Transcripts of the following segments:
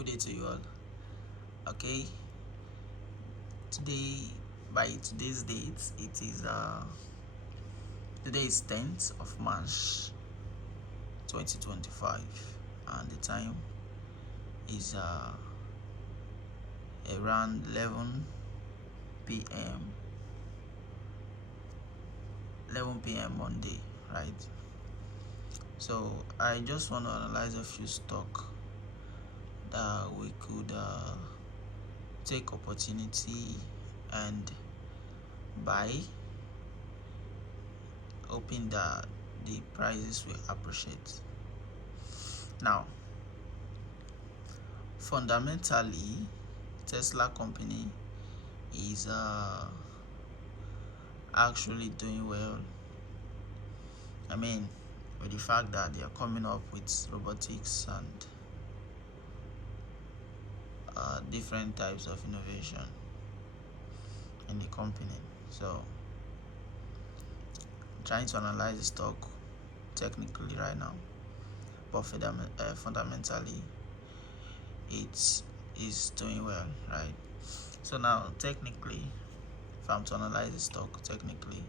Good day to you all. Okay, today, by today's date, it is today is 10th of March 2025, and the time is around 11 p.m. 11 p.m. Monday, right? So I just want to analyze a few stock that we could take opportunity and buy, hoping that the prices will appreciate. Now, fundamentally, Tesla company is actually doing well. I mean, with the fact that they are coming up with robotics and different types of innovation in the company. So I'm trying to analyze the stock technically right now, but fundamentally it is doing well, right? So now technically, if I'm to analyze the stock technically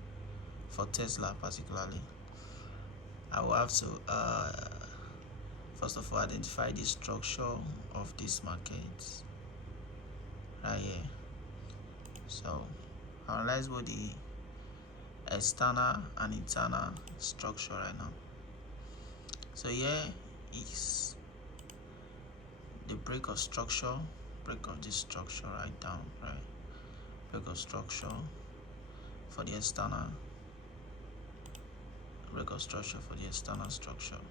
for Tesla particularly, I will have to first of all identify the structure of this market right here. So analyze both the external and internal structure right now. So here is the break of structure, break of this structure right down, right? Break of structure for the external, break of structure for the external structure,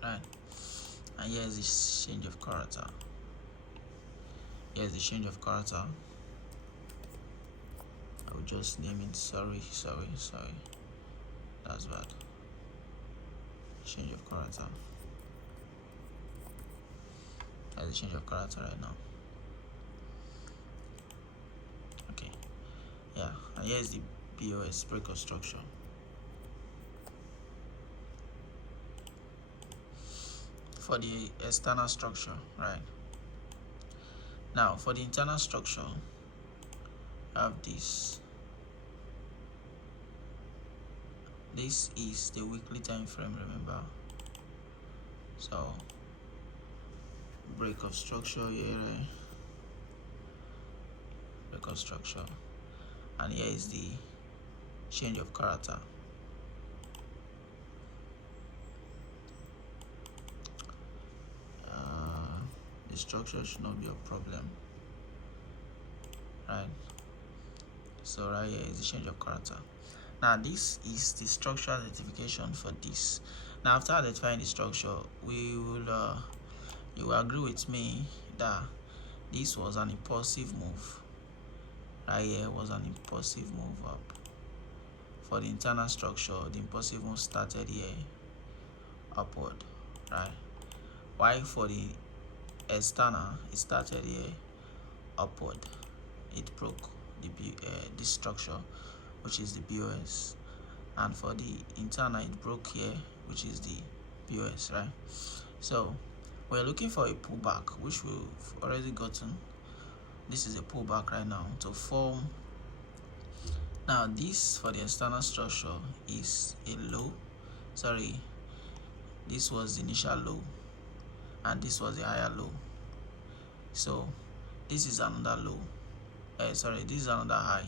right? And here is the change of character. Here's the change of character. I will just name it. Sorry. That's bad. Change of character. That's the change of character right now. Okay. Yeah. And here's the BOS, break of structure. For the external structure, right? Now, for the internal structure, I have this. This is the weekly time frame, remember? So, break of structure here, right? Break of structure, and here is the change of character. The structure should not be a problem, right? So right here is the change of character. Now this is the structural identification for this. Now after identifying the structure, we will you will agree with me that this was an impulsive move. Right here was an impulsive move up. For the internal structure, the impulsive move started here upward, right? While for the external, it started here upward. It broke this structure, which is the BOS, and for the internal, it broke here, which is the BOS, right? So we're looking for a pullback, which we've already gotten. This is a pullback right now to form. Now this for the external structure is a low. Sorry, this was the initial low, and this was the higher low. So this is another low. Sorry, this is another high.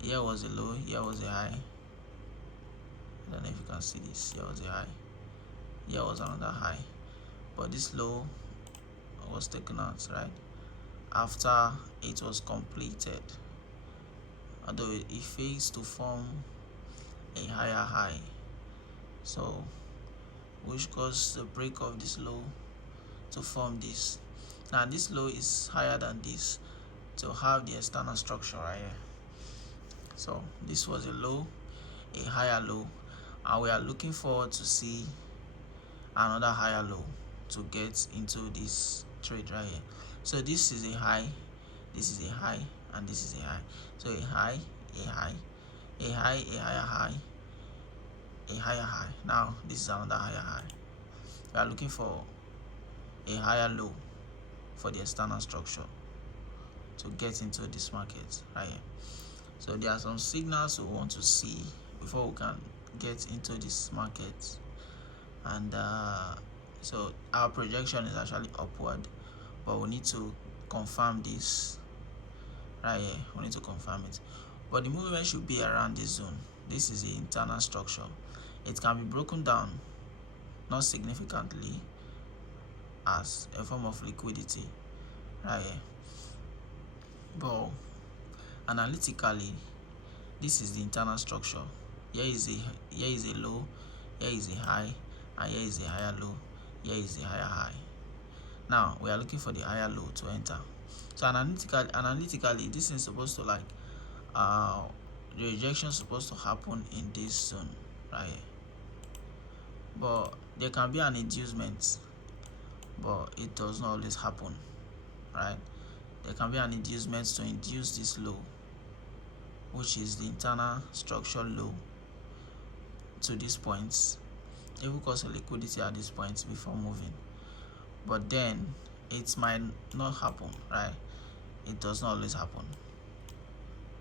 Here was a low, here was a high. I don't know if you can see this. Here was a high, here was another high, but this low was taken out right after it was completed, although it fails to form a higher high, so which caused the break of this low to form this. Now this low is higher than this to have the external structure right here. So this was a low, a higher low, and we are looking forward to see another higher low to get into this trade right here. So this is a high, this is a high, and this is a high. So a high, a high, a high, a higher high, a higher high. Now this is another higher high. we are looking for a higher low for the external structure to get into this market right here. So there are some signals we want to see before we can get into this market, and so our projection is actually upward, but we need to confirm this right here. We need to confirm it, but the movement should be around this zone. This is the internal structure. It can be broken down, not significantly, as a form of liquidity right here, but analytically this is the internal structure. Here is a low, here is a high, and here is a higher low, here is a higher high. Now we are looking for the higher low to enter. So analytically this is supposed to like the rejection is supposed to happen in this zone right here, but there can be an inducement, but it does not always happen, right? There can be an inducement to induce this low, which is the internal structure low, to these points. It will cause a liquidity at these points before moving, but then it might not happen, right? It does not always happen.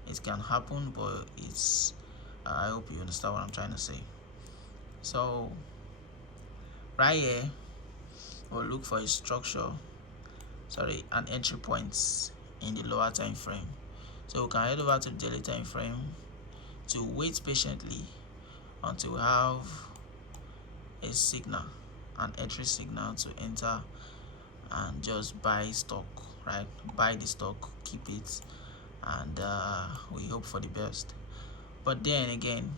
It can happen, but it's I hope you understand what I'm trying to say. So right here we'll look for a structure, an entry point in the lower time frame. So we can head over to the daily time frame to wait patiently until we have a signal, an entry signal to enter, and just buy stock, right? Buy the stock, keep it, and we hope for the best. But then again,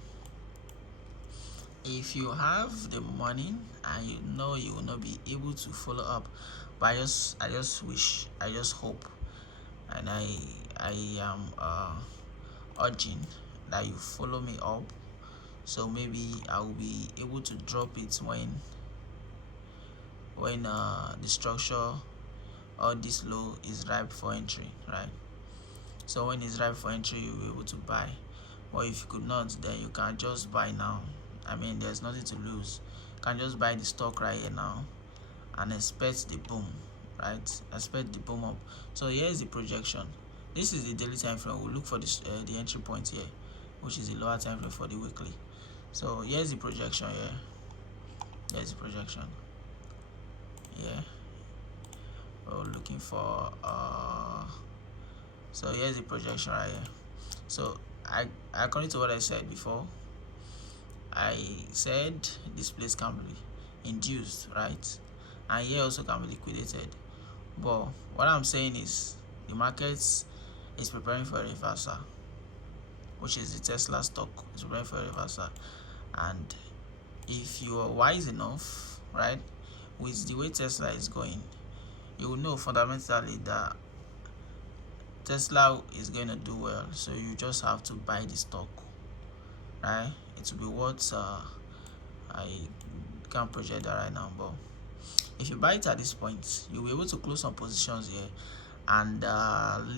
if you have the money and you know you will not be able to follow up, but I just hope, and I am urging that you follow me up, so maybe I will be able to drop it when the structure or this low is ripe for entry, right? So when it's ripe for entry, you'll be able to buy. Or if you could not, then you can just buy now. I mean, there's nothing to lose. You can just buy the stock right here now and expect the boom, right? Expect the boom up. So here is the projection. This is the daily time frame. We'll look for this the entry point here, which is the lower time frame for the weekly. So here's the projection here. Here's the projection. Yeah, we're looking for so here's the projection right here. So according to what I said before, I said this place can be induced, right? And here also can be liquidated. But what I'm saying is the market is preparing for a reversal, which is the Tesla stock is preparing for a reversal. And if you are wise enough, right, with the way Tesla is going, you will know fundamentally that Tesla is going to do well. So you just have to buy the stock, right? It will be what I can't project that right now, but if you buy it at this point, you'll be able to close some positions here and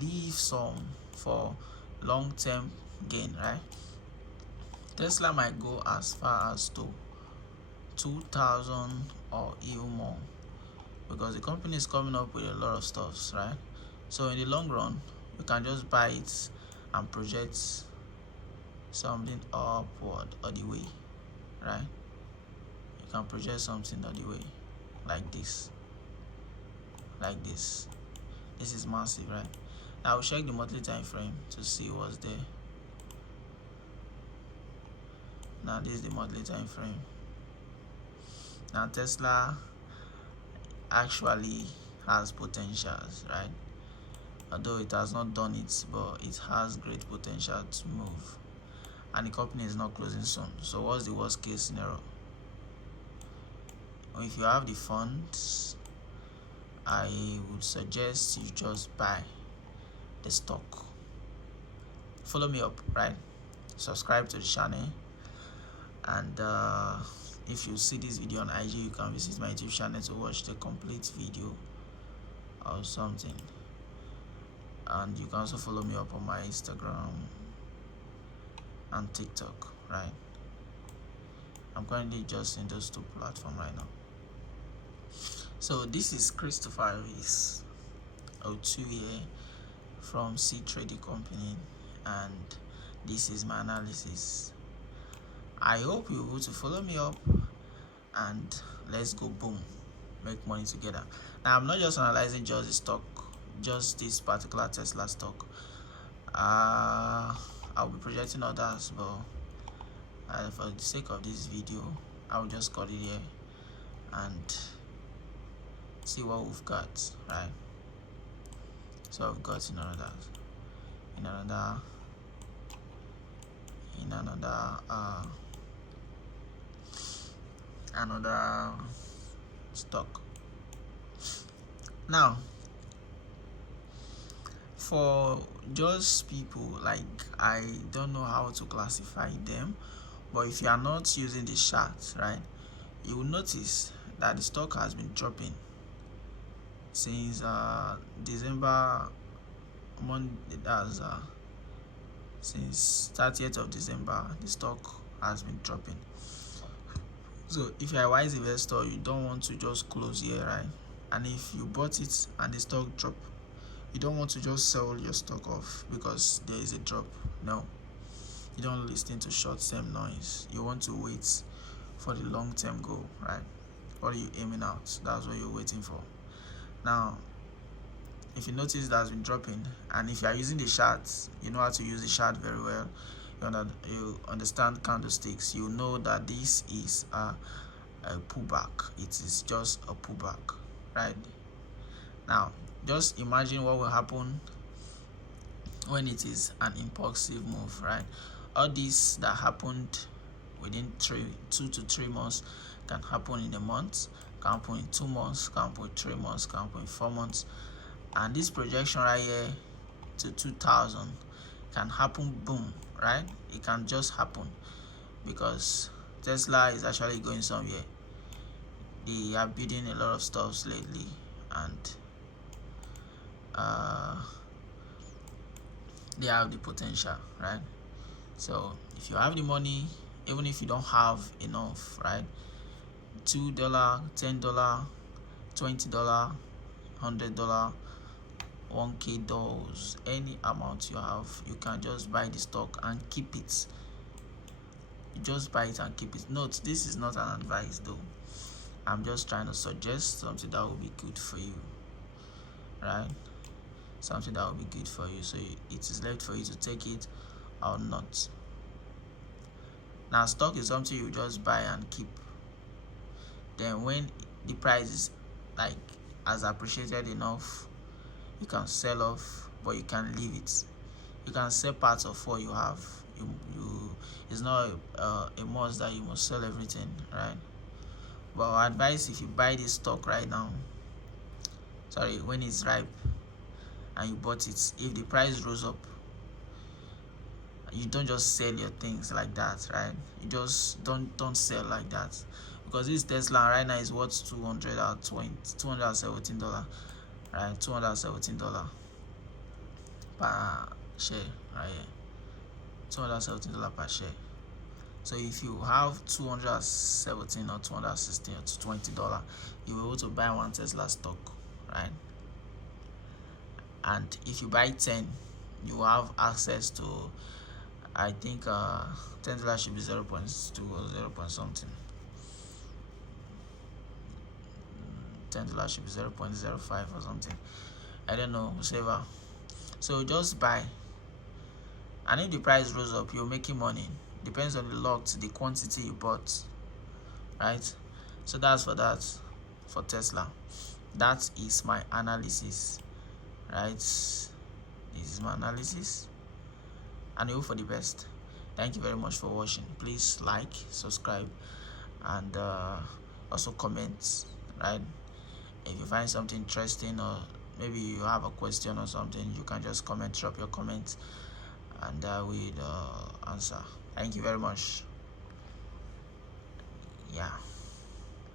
leave some for long-term gain, right? Tesla might go as far as to 2,000 or even more, because the company is coming up with a lot of stuffs, right? So in the long run, you can just buy it and project something upward all the way, right? You can project something all the way like this. This is massive, right? Now I'll check the monthly time frame to see what's there. Now this is the monthly time frame. Now Tesla actually has potentials, right? Although it has not done it, but it has great potential to move, and the company is not closing soon. So what's the worst case scenario? If you have the funds, I would suggest you just buy the stock. Follow me up, right? Subscribe to the channel, and if you see this video on IG, you can visit my YouTube channel to watch the complete video or something. And you can also follow me up on my Instagram and TikTok, right? I'm currently just in those two platforms right now. So this is Christopher Reese O2 here from C Trading Company, and this is my analysis. I hope you're able to follow me up, and let's go boom, make money together. Now I'm not just analyzing just the stock, just this particular Tesla stock. I'll be projecting others, but for the sake of this video, I'll just cut it here and see what we've got, right? So I've got in another stock. Now, for just people like, I don't know how to classify them, but if you are not using the chart, right, you will notice that the stock has been dropping since December Monday. That's since 30th of December, the stock has been dropping. So if you're a wise investor, you don't want to just close here, right? And if you bought it and the stock drop, you don't want to just sell your stock off because there is a drop. No, you don't listen to short-term noise. You want to wait for the long-term goal, right? What are you aiming at? That's what you're waiting for. Now, if you notice that's been dropping, and if you are using the charts, you know how to use the chart very well. You understand candlesticks. You know that this is a pullback. It is just a pullback, right? Now, just imagine what will happen when it is an impulsive move, right? All this that happened within 2 to 3 months can happen in a month, can happen in 2 months, can happen in 3 months, can happen in 4 months. And this projection right here to 2000 can happen, boom, right? It can just happen because Tesla is actually going somewhere. They are building a lot of stuff lately, and they have the potential, right? So if you have the money, even if you don't have enough, right, $2, $10, $20, $100, $1K, any amount you have, you can just buy the stock and keep it. You just buy it and keep it. Note, this is not an advice though. I'm just trying to suggest something that will be good for you, right? Something that will be good for you. So it is left for you to take it or not. Now, stock is something you just buy and keep. Then when the price is like has appreciated enough, you can sell off, but you can leave it. You can sell parts of what you have. It's not a must that you must sell everything, right? But I advise, if you buy this stock right now, when it's ripe and you bought it, if the price rose up, you don't just sell your things like that, right? You just don't sell like that, because this Tesla right now is worth $217, right? $217 per share, right here. $217 per share. So if you have 217 or 216 or $20, you're able to buy one Tesla stock, right? And if you buy 10, you have access to, I think $10 should be 0.2 or 0 point something. $10 should be 0.05 or something. I don't know, whichever. So just buy. And if the price rose up, you're making money. Depends on the lot, the quantity you bought, right? So that's for Tesla. That is my analysis, right? This is my analysis, and I hope for the best. Thank you very much for watching. Please like, subscribe, and also comment, right? If you find something interesting, or maybe you have a question or something, you can just drop your comment, and I will answer. Thank you very much. Yeah.